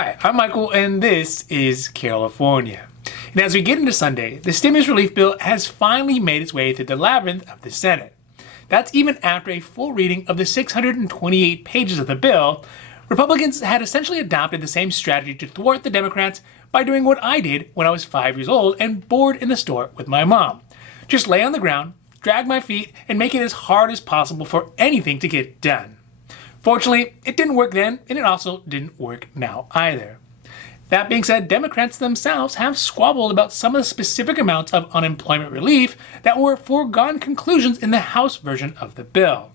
Hi, I'm Michael, and this is California. And as we get into Sunday, the stimulus relief bill has finally made its way through the labyrinth of the Senate. That's even after a full reading of the 628 pages of the bill. Republicans had essentially adopted the same strategy to thwart the Democrats by doing what I did when I was 5 years old and bored in the store with my mom. Just lay on the ground, drag my feet, and make it as hard as possible for anything to get done. Fortunately, it didn't work then, and it also didn't work now either. That being said, Democrats themselves have squabbled about some of the specific amounts of unemployment relief that were foregone conclusions in the House version of the bill.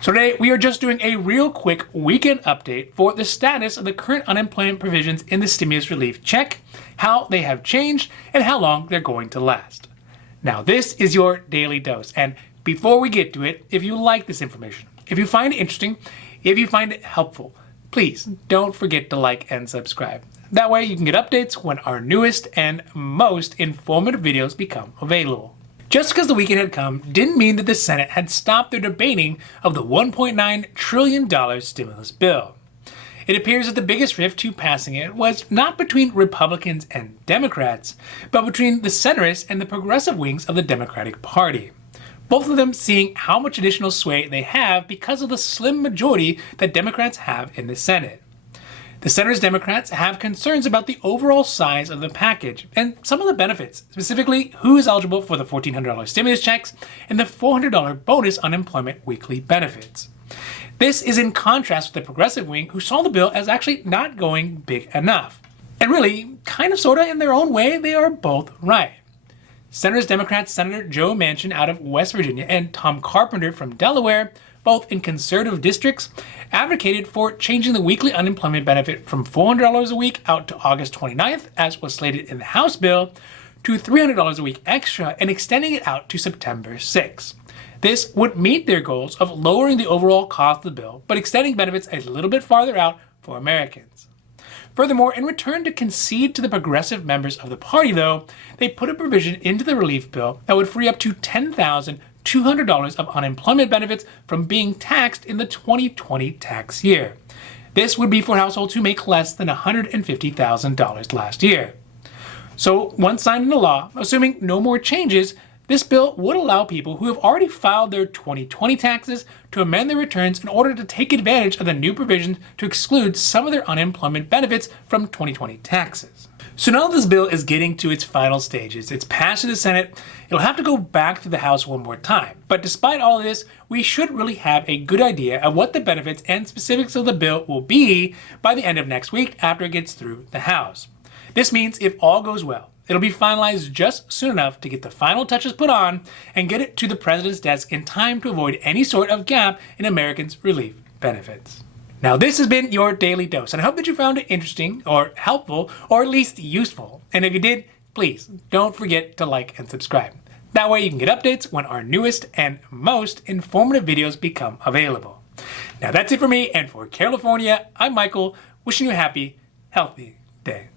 So today, we are just doing a real quick weekend update for the status of the current unemployment provisions in the stimulus relief check, how they have changed, and how long they're going to last. Now, this is your daily dose, and before we get to it, if you like this information, if you find it interesting, if you find it helpful, please don't forget to like and subscribe. That way you can get updates when our newest and most informative videos become available. Just because the weekend had come didn't mean that the Senate had stopped their debating of the $1.9 trillion stimulus bill. It appears that the biggest rift to passing it was not between Republicans and Democrats, but between the centrists and the progressive wings of the Democratic Party. Both of them seeing how much additional sway they have because of the slim majority that Democrats have in the Senate. The centrist Democrats have concerns about the overall size of the package and some of the benefits, specifically who is eligible for the $1,400 stimulus checks and the $400 bonus unemployment weekly benefits. This is in contrast with the progressive wing, who saw the bill as actually not going big enough. And really, kind of sorta in their own way, they are both right. Centrist Democrats Senator Joe Manchin out of West Virginia and Tom Carpenter from Delaware, both in conservative districts, advocated for changing the weekly unemployment benefit from $400 a week out to August 29th, as was slated in the House bill, to $300 a week extra and extending it out to September 6th. This would meet their goals of lowering the overall cost of the bill, but extending benefits a little bit farther out for Americans. Furthermore, in return to concede to the progressive members of the party, though, they put a provision into the relief bill that would free up to $10,200 of unemployment benefits from being taxed in the 2020 tax year. This would be for households who make less than $150,000 last year. So, once signed into law, assuming no more changes, this bill would allow people who have already filed their 2020 taxes to amend their returns in order to take advantage of the new provisions to exclude some of their unemployment benefits from 2020 taxes. So now that this bill is getting to its final stages, it's passed through the Senate, it'll have to go back to the House one more time. But despite all of this, we should really have a good idea of what the benefits and specifics of the bill will be by the end of next week after it gets through the House. This means if all goes well, it'll be finalized just soon enough to get the final touches put on and get it to the president's desk in time to avoid any sort of gap in Americans' relief benefits. Now, this has been your daily dose, and I hope that you found it interesting or helpful or at least useful. And if you did, please don't forget to like and subscribe. That way you can get updates when our newest and most informative videos become available. Now, that's it for me, and for California, I'm Michael, wishing you a happy, healthy day.